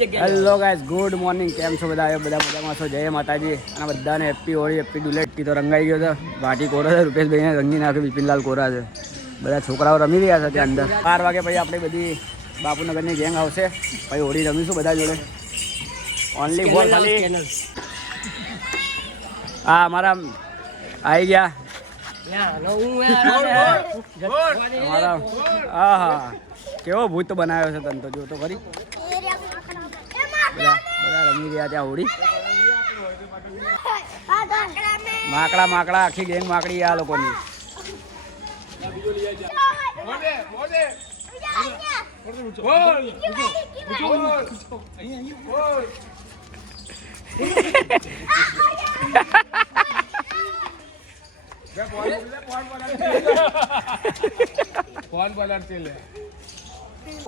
Hello guys, good morning. કેમ છો બધા? બધા મજામાં છો? જય માતાજી. અને બધાને હેપી હોળી, હેપી ધૂળેટી. તો રંગાઈ ગયો છે, વાટી કોરા છે, રૂપેશભાઈને રંગી નાખ્યો, બિપિનલાલ કોરા છે. બધા છોકરાઓ રમી રહ્યા છે ત્યાં અંદર. 4 વાગે પછી આપણે બધી બાપુનગરની ગેંગ આવશે, પછી હોળી રમીશું બધા જોડે. ઓનલી ફોર ખાલી હા અમારા આવી ગયા. હા હા, કેવો ભૂત બનાવ્યો છે તને તો જો તો ખરી. બધા રમી રહ્યા ત્યાં હોળી. માકડા માકડા આખી ગેંગ માકડી આ લોકોની.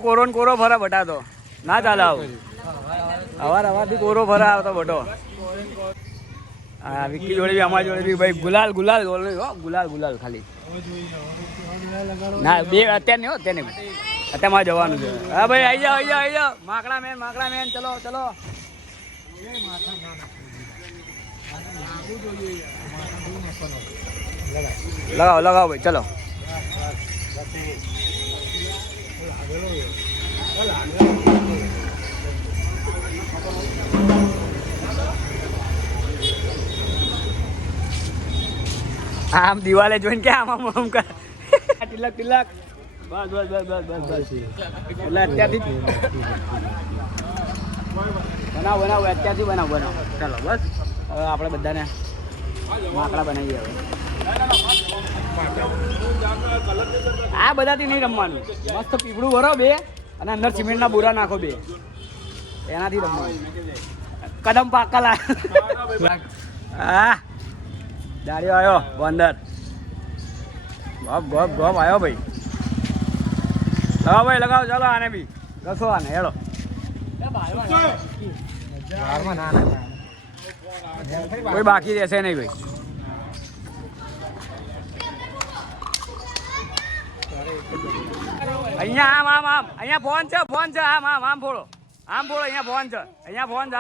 કોરો ને કોરો ફરા બટા તો ના ચાલે આવું. અવારથી કોરો ફરા આવતો બટો. હા, વિક્કી જોડે બી અમારી જોડે બી ભાઈ ગુલાલ ગુલાલ ગુલાલ ગુલાલ ખાલી. ના બે અત્યારે નહીં હો, અત્યારે નહીં, અત્યારે મારે જવાનું છે. હા ભાઈ આવી જાઓ આવી જાઓ આવી જાઓ. માકડા મેન ચલો ચલો. લગાવો લગાવો ભાઈ ચલો. આમ દિવાલે જોઈને કે આમ કર તિલક તિલક. બસ બસ બસ બસ બસ બસ. એટલે અત્યારથી બનાવો અત્યારથી બનાવો. ચાલો બસ હવે આપણે બધાને માકડા બનાવીએ. હવે આ બધાથી નહીં રમવાનું. મસ્ત પીપળું ભરો બે અને અંદર સિમેન્ટના બોરા નાખો બે, એનાથી રમવાનું. કદમ પાકલા. હા દાડીઓ આવ્યો બંદર. ગપ ગપ ગપ આવ્યો ભાઈ. લગાવો ભાઈ લગાવો. ચાલો આને બી ઘસો આને હેડો. કોઈ બાકી રહેશે નહીં ભાઈ. અહીંયા આમ આમ આમ અહીંયા ફોન છે આમ આમ આમ ફોડો અહીંયા ફોન છે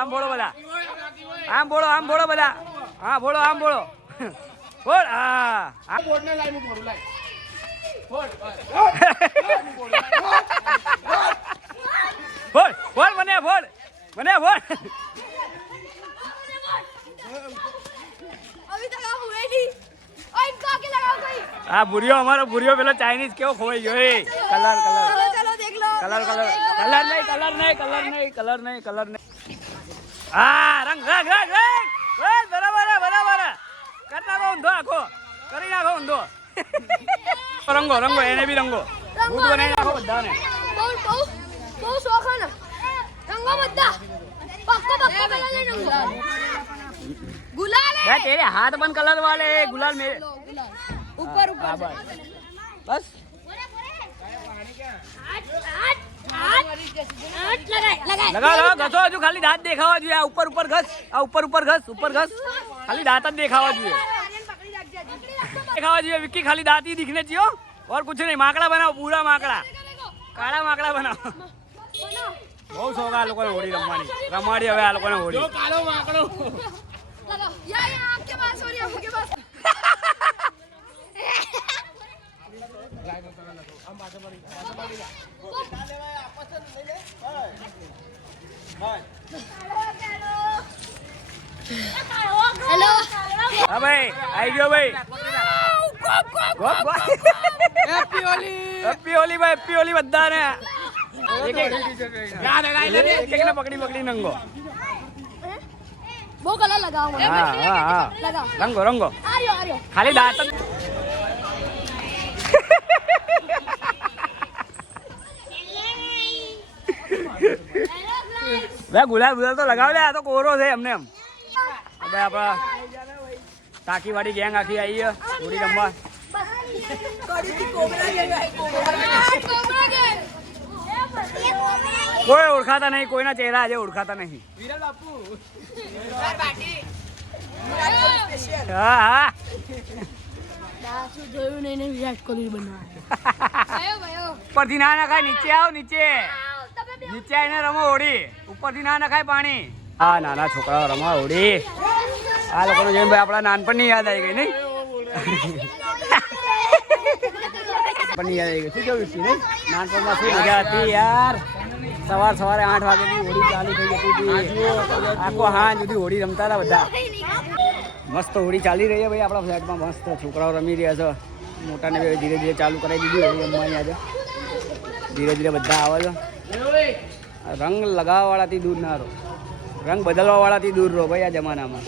આમ ફોડો બધા. આમ ફોડો બધા. હા ફોડો આમ ફોડો. ફોડ હા બોર્ડ ને લાઈન ઉપર લાઈ. ફોડ મને ફોડ. હા ભૂરિયો અમારો ભૂરિયો પેલો ચાઇનીઝ કેવો ખોવાઈ ગયો. કલર નહીં. હા રંગ બરાબર. કરી નાખો ઊંધો આખો. કરી નાખો ઊંધો. રંગો એને બી રંગો. ભૂત બનાવી નાખો બધાને. બહુ શોખ હે ને રંગો બધા. પક્કો કલર રંગો. गुलाल है तेरे हाथ बन कलर वाले गुलाल में ऊपर बस लगा घसो हजू खाली दांत देखावा જોઈએ. આ ઉપર ઘસ. ખાલી दांत જ દેખાવા જોઈએ. विक्की खाली दांत ही दिखने चाहिए और कुछ नहीं. माकड़ा बनाओ पूरा माकड़ा. काला माकड़ा बनाओ. બહુ શોખ આ લોકોને હોળી રમવાની. હવે આ લોકોને હોળી. કાળો માકડો आपके पास हो रही है आपके पास. हेलो हाँ भाई आई गयो भाई. हैप्पी होली भाई. हैप्पी होली બધાને. એક પકડી નંગો. वो कलर लगाओ. हाँ रंगो आ रही हो खाली दांत. भाई गुलाल तो लगाओ ले. आ तो कोरो છે એમને એમ. હવે આપણા ટાકી વાળી ગેંગ આખી આવી છે હોળી રમવા. કોઈ ઓળખાતા નહીં. કોઈના ચહેરા આજે ઓળખાતા નહીં. હા જોયું નહીં વિરાટ કોહલી બનવા. પરથી ના ખાય. નીચે આવ નીચે. નીચે આવીને રમો હોડી, ઉપરથી ના નખાય પાણી. હા, નાના છોકરાઓ રમવા હોડી. આ લોકોને જોઈને ભાઈ આપણા નાનપણની યાદ આવી ગઈ નહીં? નાનપણની યાદ આવી ગઈ. શું કેવું નહીં? નાનપણમાં શું મજા હતી યાર. સવારે 8 વાગ્યાથી હોડી ચાલુ થઈ જતી હતી. આખો હાંજ સુધી હોડી રમતા હતા બધા. મસ્ત હોડી ચાલી રહી છે ભાઈ આપણા ફ્લેટમાં. મસ્ત છોકરાઓ રમી રહ્યા છે. મોટાને ધીરે ધીરે ચાલુ કરાવી દીધી હોડી રમવાની. આજે ધીરે ધીરે બધા આવે છે. રંગ લગાવવાવાળાથી દૂર ના રહો, રંગ બદલવાવાળાથી દૂર રહો ભાઈ આ જમાનામાં.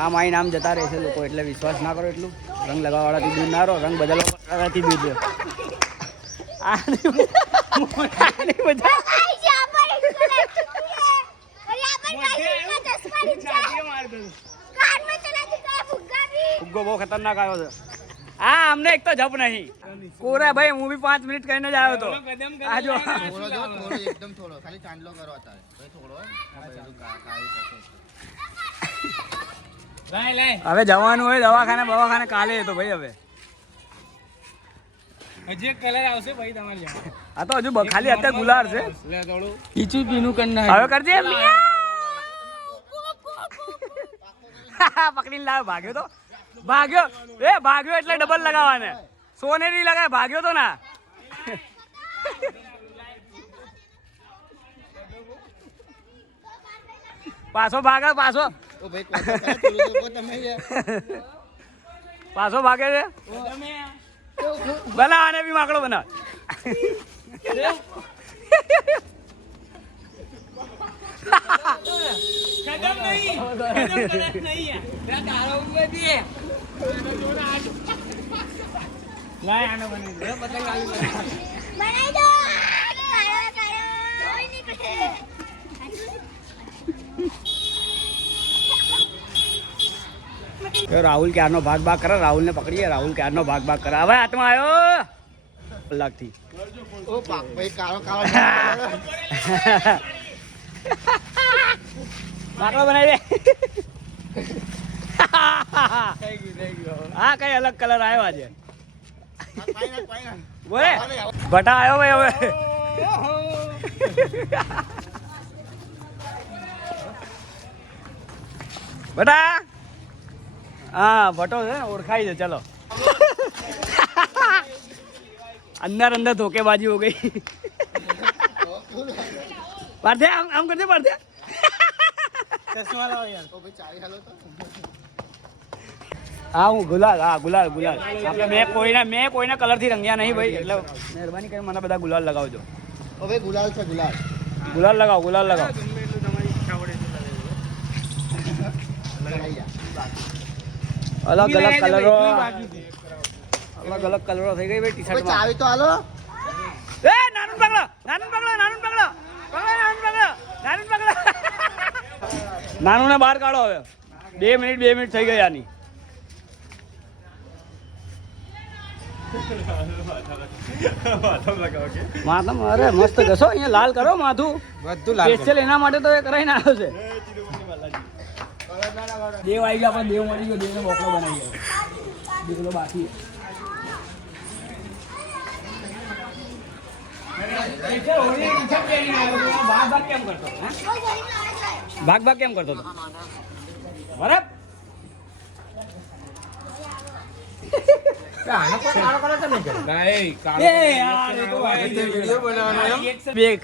આમ આઈને આમ જતા રહેશે લોકો, એટલે વિશ્વાસ ના કરો એટલું. રંગ લગાવવાવાળાથી દૂર ના રહો, રંગ બદલવાવાળાથી દૂર રહો. ફુગ્ગો બહુ ખતરનાક આવ્યો છે. હા, અમને એક તો જપ નહીં કોરા ભાઈ. હું બી 5 મિનિટ કહીને જ આવ્યો હતો. આ જો એકદમ થોડો ખાલી ચાંદલો કરો અત્યારે હવે જવાનું હોય દવાખાને કાલે તો ભાઈ. હવે હજી એક કલર આવશે ભાઈ તમારે. આ તો હજુ ખાલી અત્યારે ગુલાર છે. પીચું પીનું કરી હવે કરજે. પકડીને લાવ. ભાગ્યો એટલે ડબલ લગાવવાને. સોનેરી લગાવે. ભાગ્યો તો ના. પાછો ભાગે. પાછો ભાગે છે. બના આને બી માકડો બના. રાહુલ ક્યારનો ભાગ કરે. રાહુલ ને પકડીએ. રાહુલ ક્યારનો ભાગ કરે. હવે હાથમાં આવ્યો કલાકથી. માકડો બનાવી દે. હા, કઈ અલગ કલર આવ્યો આજે. બોલે ભટા આવ્યો ભાઈ. હવે ભટા. હા, ભટો છે, ઓળખાઈ છે. ચલો अंदर धोखेबाजी हो गई. पार्थे आम करते पार्थे. चश्मा लाओ यार. हाँ हूँ गुलाल. हाँ गुलाल આપણે મેં કોઈના કલરથી રંગ્યા નહીં ભાઈ, એટલે મહેરબાની કરીને મને બધા ગુલાલ લગાવજો. હવે ગુલાલ છે. ગુલાલ લગાવો. અલગ અલગ કલરો થઈ ગઈ ભાઈ ટી શર્ટમાં. ચાવી તો હાલો. એ નાનું પગલો. નાનું ને બહાર કાઢો હવે. 2 મિનિટ થઈ ગઈ આની. માથું અરે મસ્ત ઘસો. અહીંયા લાલ કરો માથું. બધું લાલ સ્પેશિયલ એના માટે તો એ કરાઈને આવ્યો છે. દેવ આવી ગયા. આપણે દેવ મળી ગયો. દેવને બોકડો બનાવી ગયો. દેવલો બાકી. ભાગ કેમ કરતો હતો? બરાબર.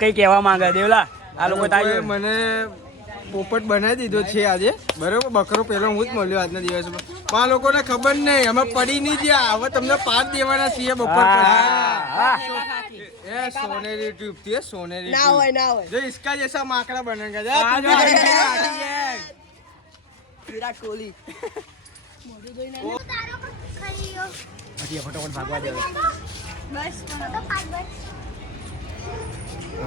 કઈ કેવા માંગે દેવલા? આ લોકો મને પોપટ બનાવી દીધો છે આજે. બરોબર, બકરો પેલો હું જ મળ્યો આજના દિવસમાં. પણ આ લોકોને ખબર નહીં, અમે પડી નહીં ગયા. હવે તમને પાસ દેવાના છીએ બપોર પછી. એ સોનેરી ટ્યુબ થી. સોનેરી ના હોય જો इसका जैसा माकड़ा बनेगा. विराट कोहली. ફટાફટ ભાગવા દે.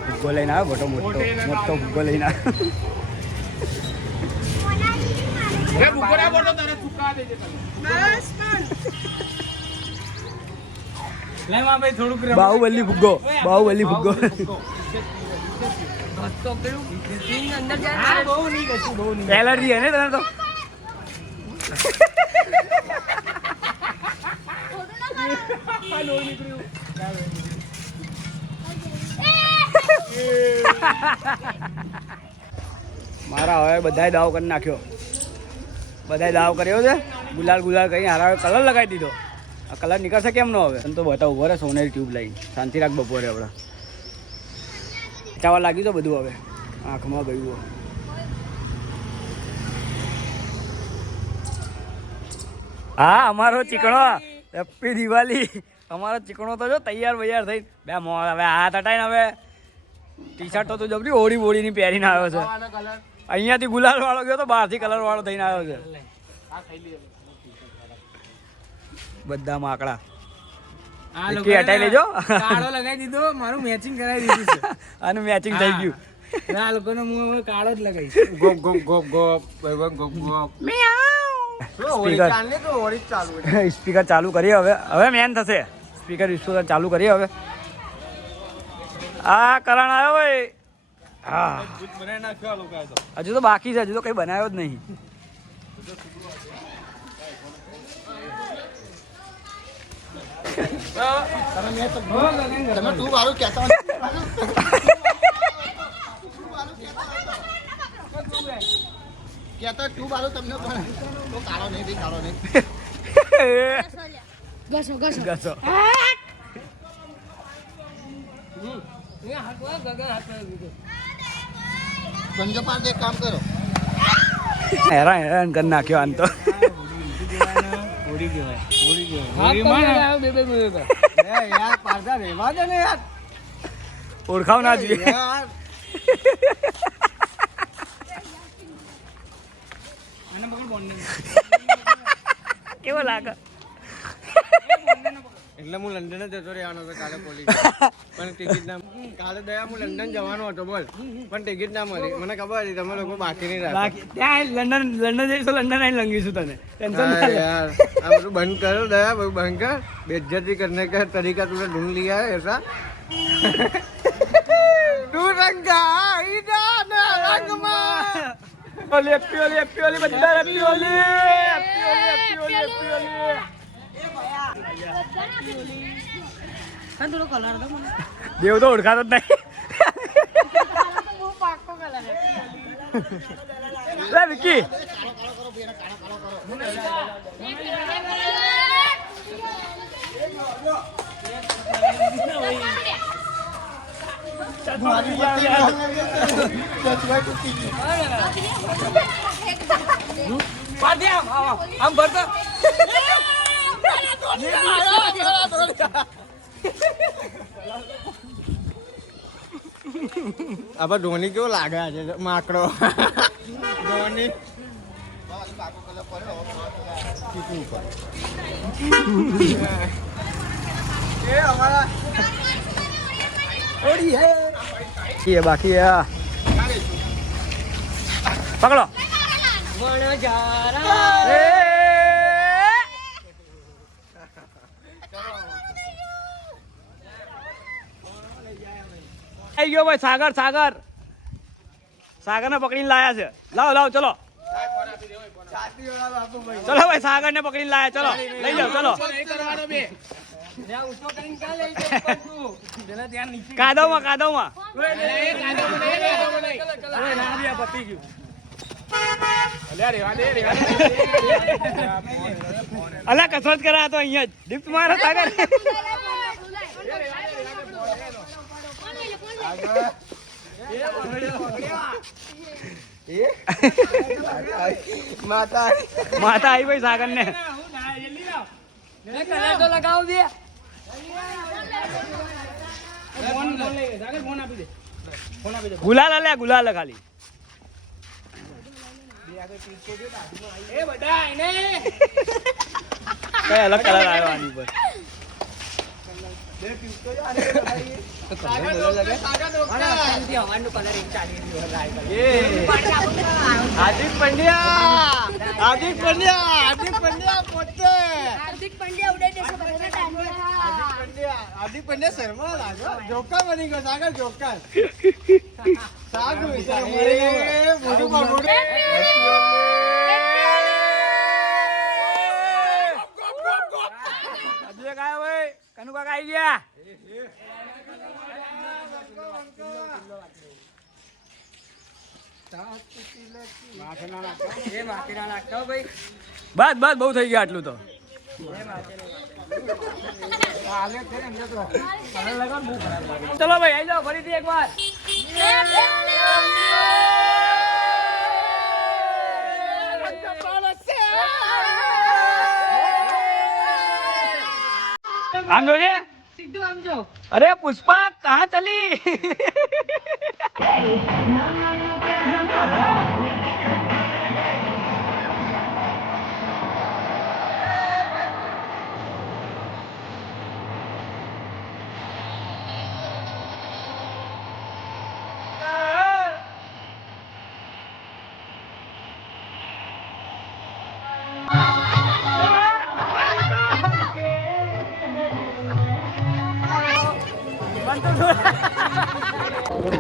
ફુગ્ગો લઈને આવ્યો. મોટો ફુગ્ગો લઈને આવ્યો. બાહુબલી ફુગ્ગો. એલર્જી હે ને તને તો? મારા હવે બધાય દાવ કરી નાખ્યો. બધાય દાવ કર્યો છે. ગુલાલ ગુલાલ કઈ હારા કલર લગાવી દીધો. આ કલર નીકળશે કેમ નો હવે? તો બતાવ ઉભો રે સોનેરી ટ્યુબ લઈને શાંતિ રાખ બપોરે આપણે ચાવા લાગ્યું તો બધું હવે આંખમાં ગયું. હા અમારો ચીકણો હેપ્પી દિવાળી. અમારો ચીકણો તો જો તૈયાર વૈયાર થઈ બે હવે હાથ હટાઈને હવે ટી શર્ટ તો જબરી ઓળી બોળીની પહેરીને આવ્યો છે. અહીંયાથી ગુલાલ વાળો ગયો તો બહારથી કલર વાળો થઈને આવ્યો છે. બધા માકડા હટાઈ લેજો. કાળો લગાવી દીધો, મારું મેચિંગ કરાવી દીધું છે. આનું મેચિંગ થઈ ગયું. આ લોકોનો હું હવે કાળો જ લગાવીશ. ગોપ ગોપ ગોપ ગોપ ગોપ ગોપ. સ્પીકર ચાલુ કરીએ હવે. હવે મેન થશે સ્પીકર ચાલુ કરીએ હવે. આ કરણ આવ્યો ભાઈ. હા હજુ તો બાકી છે. હજુ તો કઈ બનાવ્યો જ નહીં. તમે તું વાળું કહેતા કહેતા તું વાળું તમને પણ તો કાળો નહીં કાળો નહીં. ઘસો ઘસો ઘસો. સંજો પાસ એક કામ કરો. હેરાન હેરાન કરી નાખ્યો આમ તો. ઓળખાવ ના જોઈએ. કેવો લાગે? એટલે હું લંડન જ જતો રહેવાનો હતો કાલે પોલીસ પણ ટિકિટ ના કાલે દયા હું લંડન જવાનો હતો બોલ પણ ટિકિટ ના મળી. મને ખબર હતી તમે લોકો બાકી નહીં રાખો. ત્યાં લંડન જઈશ તો લંડન આવીને લંગીશું તને. ટેન્શન ના લે. યાર આ બધું બંધ કરો દયા, બધું બંધ કર. बेइज्जती करने का तरीका तूने ढूंढ लिया है ऐसा. તું રંગા ઈડાના રંગમાં ઓલી હેપ્પી ઓલી હેપ્પી ઓલી બધા હેપ્પી ઓલી હેપ્પી ઓલી હેપ્પી ઓલી હેપ્પી ઓલી. કાં થોડો કલર દો મને. દેવ તો ઓળખાતો જ નહીં. બહુ પાક્કો કલર છે. લે વિકી આમ ભરતો. આબા ધોની કેવો લાગે છે માકડો. ધોની એ અમારા થોડી હે ये बाकी है. पकड़ो. आई गयो भाई सागर सागर सागर ने पकड़ी लाया से. लाओ लाओ चलो चलो भाई सागर ने पकड़ी लाया. चलो ले जाओ चलो. कादव में अल्लाह कसरत करा तो अहिया डिप्ट मारा सागर. માતા माता आई भाई सागर ने. કલર તો લગાવો દે. गुलाल ले गुलाल खाली. कई अलग कलर आयो आनी पर. હાર્દિક પંડ્યા હાર્દિક પંડ્યા હાર્દિક પંડ્યા પોતે હાર્દિક પંડ્યા ઉડાઈ દેશે બધાને ટાંડિયા. હાર્દિક પંડ્યા શર્મા લાગે જોકા બની ગયો સાગર જોકા સાગુ મોટું મોટું અજય કાય ભાઈ કનુ કાકા આવી ગયા. બસ બસ બહુ થઈ ગયા આટલું તો ચલો ભાઈ આવી જાઓ ફરીથી એકવાર આમ જોજે સીધું આમ જો અરે પુષ્પા કહા ચલી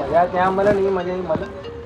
મજા ત્યાં મળે ને એ મજા મળે